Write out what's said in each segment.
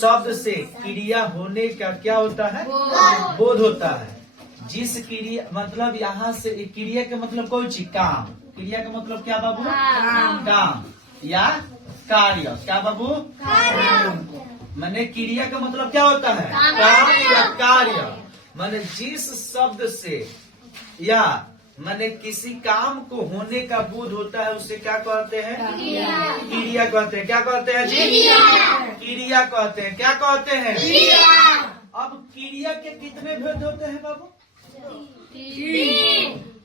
शब्द से क्रिया होने का क्या होता है? बोध होता है। जिस क्रिया मतलब यहाँ से क्रिया का मतलब कोई चीज काम, क्रिया का मतलब क्या बाबू? काम या कार्य। क्या बाबू? माने क्रिया का मतलब क्या होता है? काम या कार्य। माने जिस शब्द से या माने किसी काम को होने का बोध होता है उसे क्या कहते हैं? क्रिया कहते हैं। क्या कहते हैं जी? क्रिया कहते हैं। क्या कहते हैं? अब क्रिया के कितने भेद होते हैं बाबू?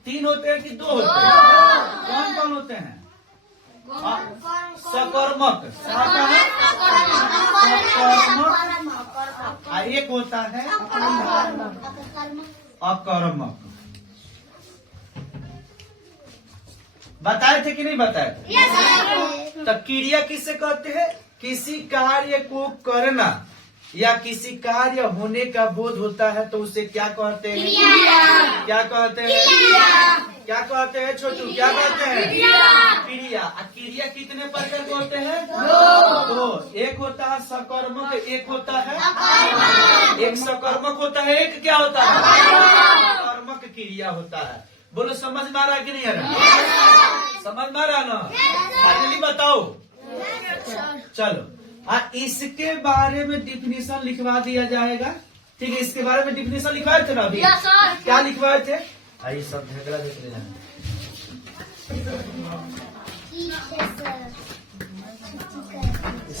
तीन होते हैं कि दो होते हैं? कौन कौन होते हैं? सकर्मक, एक होता है अकर्मक। बताए थे कि नहीं बताए थे? तो क्रिया किसे कहते हैं? किसी कार्य को करना या किसी कार्य होने का बोध होता है तो उसे क्या कहते हैं? क्या कहते हैं? क्या कहते हैं छोटू? क्या कहते हैं? क्रिया। क्रिया कितने प्रकार के होते हैं? दो। एक होता है सकर्मक, एक होता है एक सकर्मक होता है, एक क्या होता है? सकर्मक क्रिया होता है। बोलो समझ में आ रहा है कि नहीं आ रहा? समझ में आ रहा ना? फाइनली बताओ। चलो इसके बारे में डिफिनीशन लिखवा दिया जाएगा। ठीक है, इसके बारे में डिफिनीशन लिखवाए थे ना अभी? क्या लिखवाए थे? आइए सब झगड़ा देख लेना।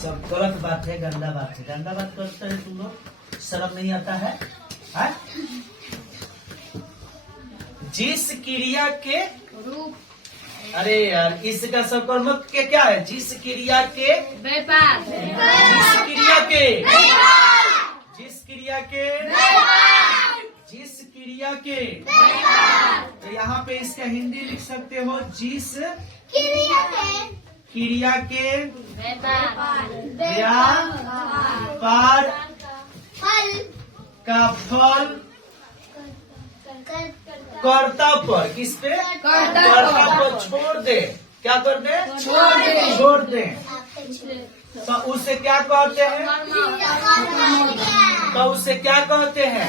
सब गलत बात है, गंदा बात है। गंदा बात करते हैं तुम लोग, शर्म नहीं आता है? जिस क्रिया के रूप, अरे यार इसका सकर्मक के क्या है? जिस क्रिया के व्यापार, जिस क्रिया के जिस क्रिया के जिस क्रिया के तो यहाँ पे इसका हिंदी लिख सकते हो, जिस क्रिया के व्यापार का फल कर्ता पर, किस पे? कर्ता पर छोड़ दे। क्या कर दे? छोड़ दे। तो उसे क्या कहते हैं? तो उसे क्या कहते हैं?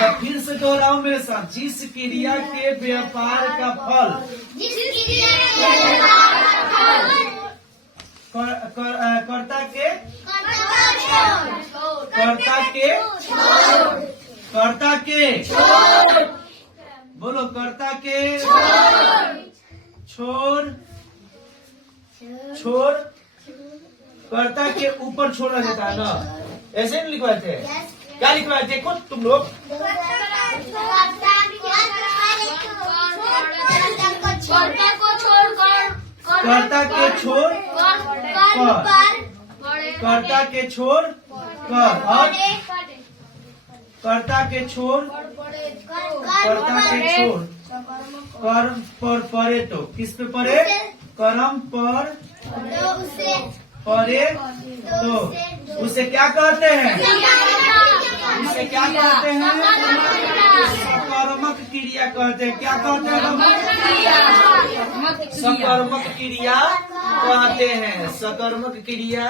तो फिर से दोहराओ मेरे साथ। जिस क्रिया के व्यापार का फल कर्ता के बोलो, कर्ता के छोड़ कर्ता के ऊपर छोड़ा जाता है ना? ऐसे नहीं लिखवाए थे? क्या लिखवाए थे खुद तुम लोग? कर्ता के छोड़ कर्ता के छोड़ कर और कर्ता के छोड़ कर्म पर परे तो, किस पे परे? कर्म पर परे तो उसे क्या कहते हैं? उसे क्या कहते हैं? सकर्मक क्रिया कहते हैं। क्या कहते हैं? सकर्मक क्रिया कहते हैं। सकर्मक क्रिया,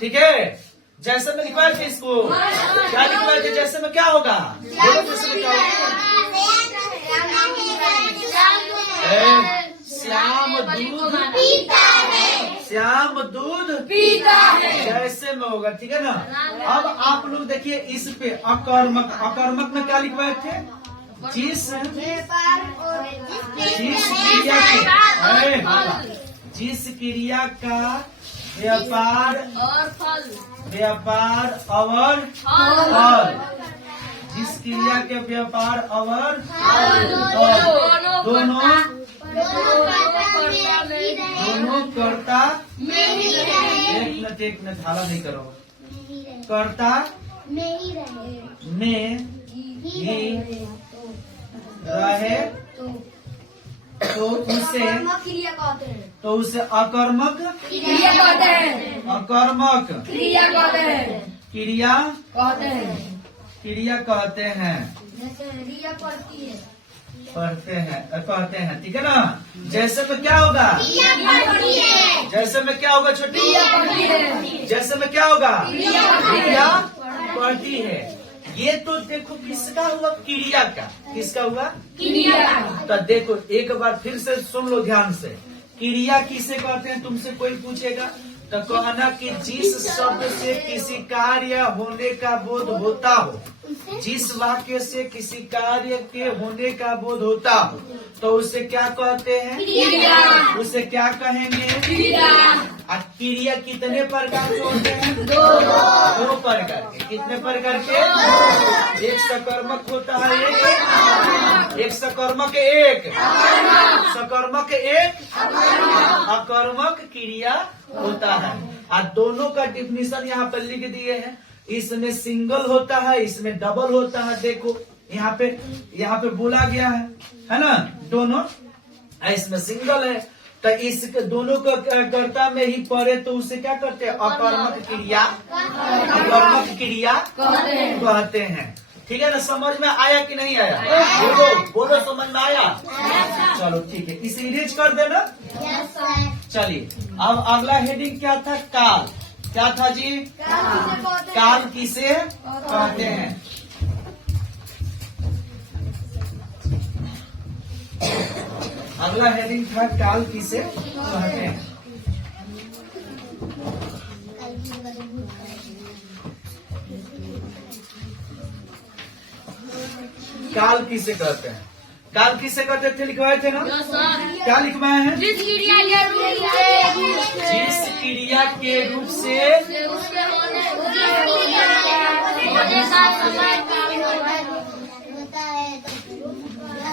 ठीक है। जैसे में लिखवाए थे इसको, क्या लिखवाए थे? जैसे में क्या होगा? जैसे में क्या होगा? श्याम दूध पीता है। श्याम दूध पीता है, जैसे में होगा। ठीक है ना? अब आप लोग देखिए इस पे अकर्मक। अकर्मक में क्या लिखवाए थे? जिस क्रिया का व्यापार और फल जिस क्रिया के व्यापार और दोनों कर्ता एक मिनट हाला नहीं करो। कर्ता में ही रहे तो उसे अकर्मक क्रिया कहते हैं। अकर्मक क्रिया कहते हैं। क्रिया कहते हैं। जैसे रिया पड़ती है, कहते हैं, ठीक है ना। जैसे में क्या होगा, जैसे में क्या होगा छोटी, जैसे में क्या होगा, क्रिया पढ़ती है। ये तो देखो किसका हुआ, क्रिया का। किसका हुआ, क्रिया। तो देखो एक बार फिर से सुन लो ध्यान से। क्रिया किसे कहते हैं, तुमसे कोई पूछेगा तो कहना कि जिस शब्द से किसी कार्य होने का बोध होता हो, जिस वाक्य से किसी कार्य के होने का बोध होता हो, तो उसे क्या कहते हैं, क्रिया। उसे क्या कहेंगे, क्रिया। क्रिया कितने प्रकार के होते हैं, दो प्रकार के। कितने प्रकार के, एक सकर्मक होता है, एक सकर्मक, एक सकर्मक, एक अकर्मक क्रिया होता है। और दोनों का डिफिनीशन यहाँ पर लिख दिए हैं। इसमें सिंगल होता है, इसमें डबल होता है। देखो यहाँ पे बोला गया है ना, दोनों। इसमें सिंगल है तो इस दोनों को कर्ता में ही पड़े तो उसे क्या करते हैं, अकर्मक क्रिया, अकर्मक क्रिया कहते हैं। ठीक है ना, समझ में आया कि नहीं आया, बोलो समझ में आया। चलो ठीक है, इसे इरेज कर देना। चलिए अब अगला हेडिंग क्या था, काल। क्या था जी, काल किसे कहते हैं। अगला हेडिंग था काल किसे कहते हैं। काल किसे कहते हैं, काल किसे कहते थे, लिखवाए थे ना। क्या लिखवाए हैं, जिस क्रिया के रूप से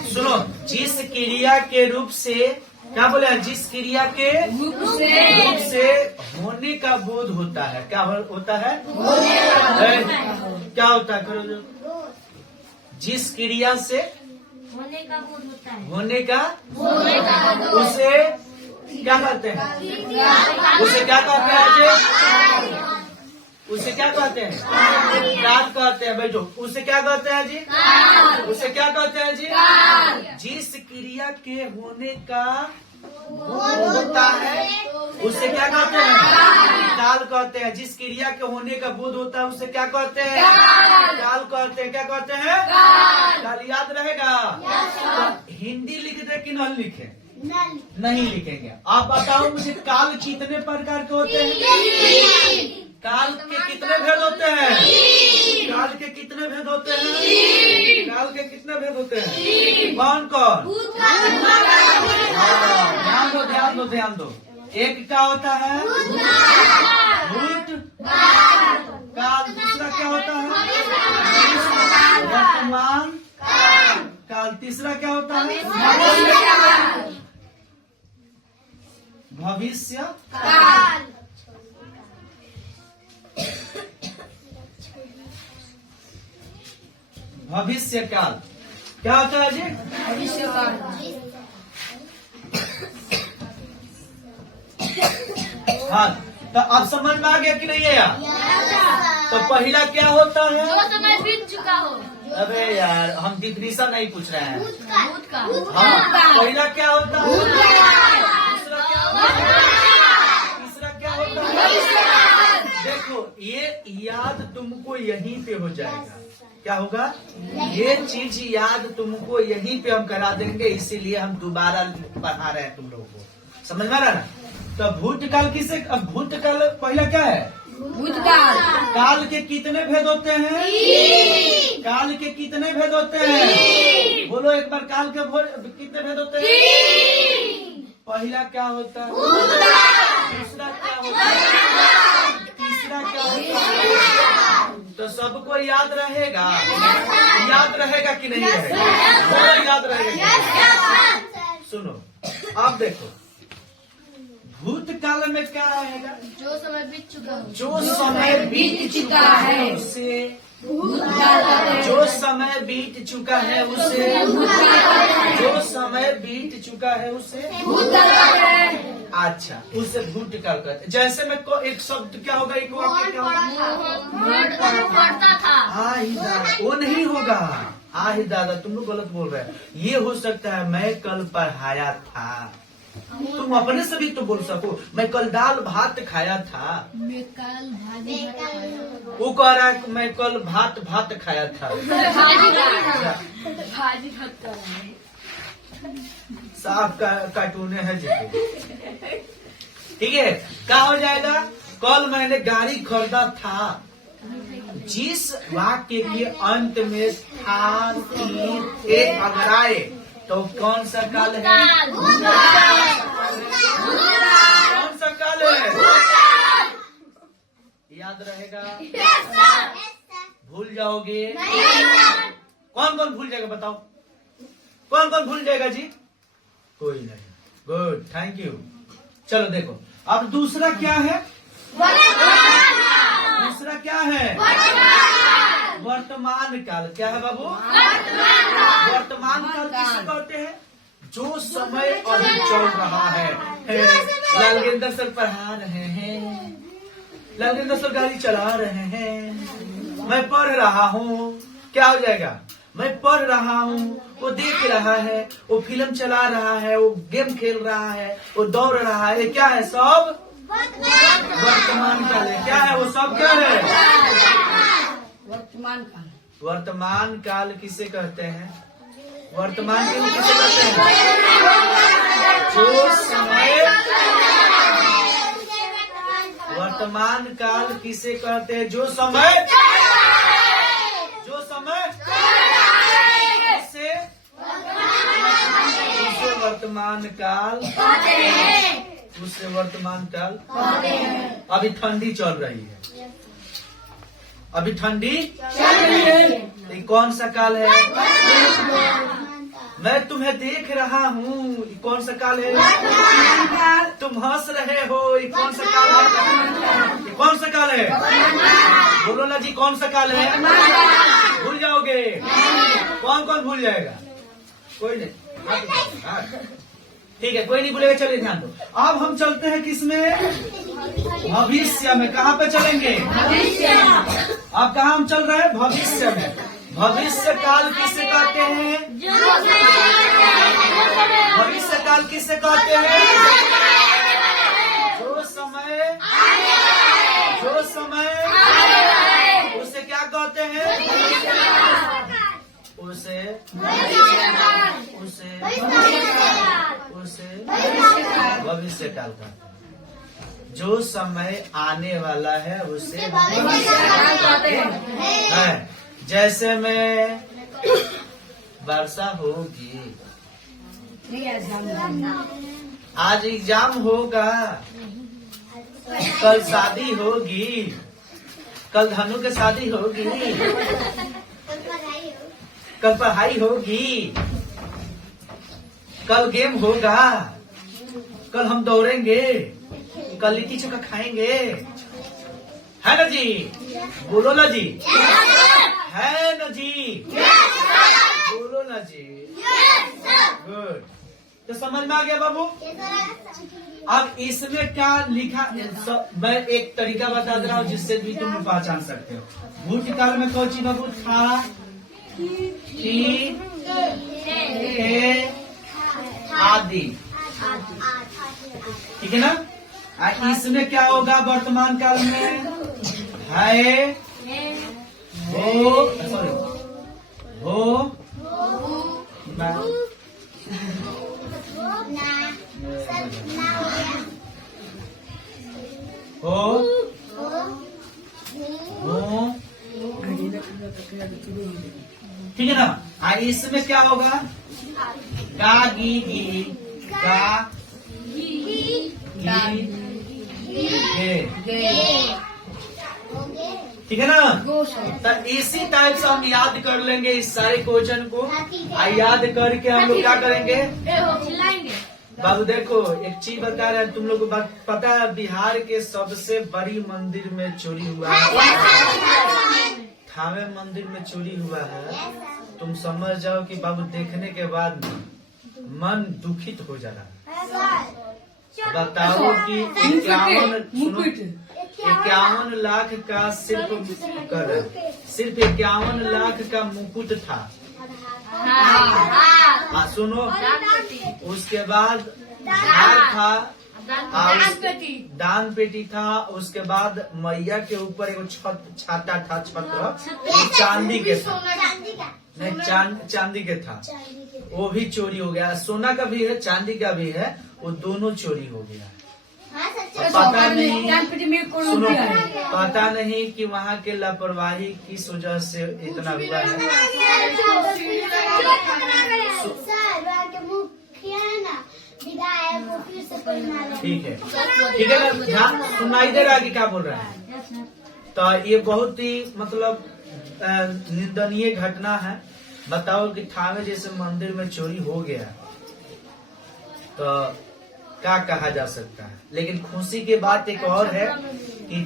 सुनो, जिस क्रिया के रूप से, क्या बोले, जिस क्रिया के रूप से होने का बोध होता है। क्या होता है, क्या होता है, करो जो, जिस क्रिया से होने का बोध होता है, होने का उसे क्या कहते हैं, उसे क्या कहते हैं जी, उसे क्या कहते हैं, काल कहते हैं। बैठो, उसे क्या कहते हैं जी, उसे क्या कहते हैं जी, जिस क्रिया के होने का बोध होता है उसे क्या कहते हैं, काल कहते हैं। जिस क्रिया के होने का बोध होता है उसे क्या कहते हैं, काल कहते हैं। क्या कहते हैं, काल। याद रहेगा। तो हिंदी लिख दे कि नहीं लिखे, नहीं लिखेंगे। आप बताओ मुझे, काल कितने प्रकार के होते हैं, काल के कितने भेद होते हैं, काल के कितने भेद होते हैं, काल के कितने भेद होते हैं, कौन कौन, ध्यान दो ध्यान दो ध्यान दो। एक क्या होता है, भूत काल। दूसरा क्या होता है, वर्तमान काल। तीसरा क्या होता है, भविष्य काल। भविष्य काल क्या होता है जी, भविष्य काल। हाँ, तो अब समझ में आ गया कि नहीं आया। तो पहला क्या होता है, जो समय बीत चुका हो। अबे यार, हम डिफिनीशन नहीं पूछ रहे हैं। भूत का, हाँ, पहला क्या होता है, दूसरा क्या होता है, तीसरा क्या होता है। देखो ये याद तुमको यहीं पे हो जाएगा। क्या होगा, ये चीज याद तुमको यहीं पे हम करा देंगे, इसीलिए हम दोबारा पढ़ा रहे हैं तुम लोगों को। समझ में आ रहा है। तो भूतकाल किसे, अब भूतकाल पहला क्या है, भूतकाल। काल के कितने भेद होते हैं, काल के कितने भेद होते हैं, बोलो एक बार, काल के कितने भेद होते हैं। पहला क्या होता है, दूसरा क्या होता है, तीसरा क्या होता है। तो सबको याद रहेगा, याद रहेगा कि नहीं रहेगा, बोलो याद रहेगा। सुनो अब देखो, भूतकाल में क्या आएगा, जो समय बीत चुका हो। जो समय बीत चुका है उसे, जो समय बीत चुका है उसे, जो समय बीत चुका है उसे, अच्छा, उसे भूतकाल कहते हैं। जैसे में एक शब्द क्या होगा, एक वाक्य क्या होगा, पढ़ता था। हाँ, वो नहीं होगा, आही दादा तुम लोग गलत बोल रहे हैं। ये हो सकता है मैं कल पढ़ाया था। तुम अपने से भी तो बोल सको मैं कल दाल भात खाया था। मैं कल भाजी खाया। वो कह रहा है मैं कल भात खाया था। भाजी भात कर रहा है। साफ कार्टून है जी। ठीक है, क्या हो जाएगा? कल मैंने गाड़ी खरीदा था। जिस वाक्य के अंत में था थी थे अगर आए तो कौन सा काल है? कौन सा काल है? याद रहेगा? भूल जाओगे? कौन कौन भूल जाएगा बताओ? कौन कौन भूल जाएगा जी? कोई नहीं। Good, thank you. चलो देखो अब दूसरा क्या है? दूसरा क्या है? वर्तमान काल। क्या है बाबू? वर्तमान काल किसे कहते हैं? जो समय अभी चल रहा है। लालगेंद्र सर पढ़ा रहे हैं, लालगेंद्र सर गाड़ी चला रहे हैं, मैं पढ़ रहा हूँ। क्या हो जाएगा? मैं पढ़ रहा हूँ, वो देख रहा है, वो फिल्म चला रहा है, वो गेम खेल रहा है, वो दौड़ रहा है। क्या है? सब वर्तमान काल है। क्या है वो सब? क्या है? वर्तमान काल। वर्तमान काल किसे कहते हैं? वर्तमान काल किसे कहते हैं? जो समय। वर्तमान काल किसे कहते हैं? जो समय किसे वर्तमान काल। उससे वर्तमान काल। अभी ठंडी चल रही है। अभी ठंडी चल रही है। ये कौन सा काल है? मैं तुम्हें देख रहा हूँ। ये कौन सा काल है? तुम हंस रहे हो। ये कौन सा काल है? ये कौन सा काल है? बोलो ना जी, कौन सा काल है? भूल जाओगे? कौन कौन भूल जाएगा? कोई नहीं। ठीक है, कोई नहीं भूलेगा। चलिए ध्यान दो। अब हम चलते हैं किसमें? भविष्य में। कहाँ पे चलेंगे? अब कहाँ हम चल रहे हैं? भविष्य में। भविष्य काल किसे कहते हैं? भविष्य काल किसे कहते हैं? जो समय उसे क्या कहते हैं? उसे भविष्य काल कहते हैं। जो समय आने वाला है उसे भविष्य काल कहते हैं। जैसे में वर्षा होगी, आज एग्जाम होगा, कल शादी होगी, कल धनु की शादी होगी, कल पढ़ाई होगी, कल गेम होगा, कल हम दौड़ेंगे, कल लिट्टी चोखा खाएंगे। है ना जी? बोलो ना जी। है ना जी? बोलो ना जी। गुड। तो समझ में आ गया बाबू? अब इसमें क्या लिखा? मैं एक तरीका बता दे रहा हूँ जिससे भी तुम पहचान सकते हो। भूतकाल में कौन सी बाबू? था, थी, थे, आदि। ठीक है ना? इसमें क्या होगा? वर्तमान काल में है, हो, ना, ठीक है ना? इसमें क्या होगा? गा, गी, गी, गा, ठीक है ना? तो इसी टाइप से हम याद कर लेंगे इस सारे क्वेश्चन को। याद करके हम लोग क्या करेंगे? बाबू देखो एक चीज बता रहे हैं तुम लोग को। पता है बिहार के सबसे बड़ी मंदिर में चोरी हुआ है। थावे मंदिर में चोरी हुआ है। तुम समझ जाओ कि बाबू देखने के बाद मन दुखित हो जा रहा है। बताओ कि 51 लाख का सिर्फ 51 लाख का मुकुट था। हाँ सुनो, उसके बाद हार था, दान पेटी था, उसके बाद मैया के ऊपर एक छाता था, छत्र चांदी के था, नहीं चांदी के था, वो भी चोरी हो गया। सोना का भी है, चांदी का भी है, वो दोनों चोरी हो गया। पता नहीं, सुनो, पता नहीं कि वहाँ के लापरवाही किस वजह से इतना हुआ है। ठीक है, ठीक है ना, ध्यान सुनाई दे रहा है कि क्या बोल रहा है। तो ये बहुत ही मतलब निंदनीय घटना है। बताओ कि थावे जैसे मंदिर में चोरी हो गया तो क्या कहा जा सकता है। लेकिन खुशी की बात एक और है कि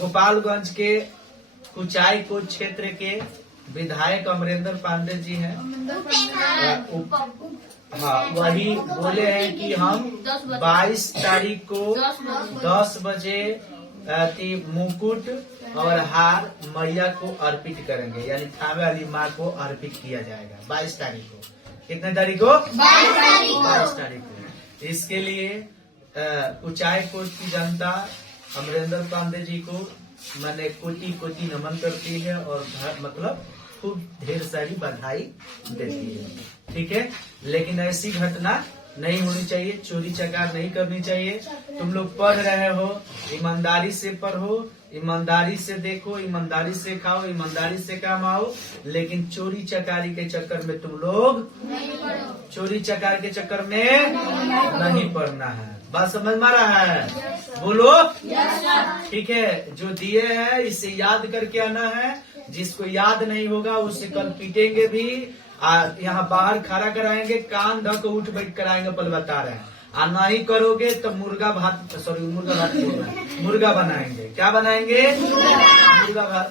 गोपालगंज के कुचाई कोट क्षेत्र के विधायक अमरेंद्र पांडे जी हैं। हाँ, वही बोले हैं कि हम 22 तारीख को 10 बजे मुकुट और हार मैया को अर्पित करेंगे, यानी थावे वाली माँ को अर्पित किया जाएगा 22 तारीख को। कितने तारीख को? 22 तारीख को। इसके लिए कुचाई कोट की जनता अमरेंद्र पांडे जी को मैंने कोटि कोटि नमन करती है और मतलब खूब ढेर सारी बधाई देती है। ठीक है, लेकिन ऐसी घटना नहीं होनी चाहिए, चोरी चकार नहीं करनी चाहिए। तुम लोग पढ़ रहे हो, ईमानदारी से पढ़ो, ईमानदारी से देखो, ईमानदारी से खाओ, ईमानदारी से कमाओ। लेकिन चोरी चकारी के चक्कर में तुम लोग चोरी चकार के चक्कर में नहीं पड़ना है। बात समझ में आ रहा है? बोलो। ठीक है, जो दिए हैं इसे याद करके आना है। जिसको याद नहीं होगा उसे कल पीटेंगे भी, यहाँ बाहर खड़ा कराएंगे, कान धक उठ बैठ कराएंगे, पल बता रहे हैं। और नहीं करोगे तो मुर्गा भात मुर्गा बनाएंगे। क्या बनाएंगे? मुर्गा भात।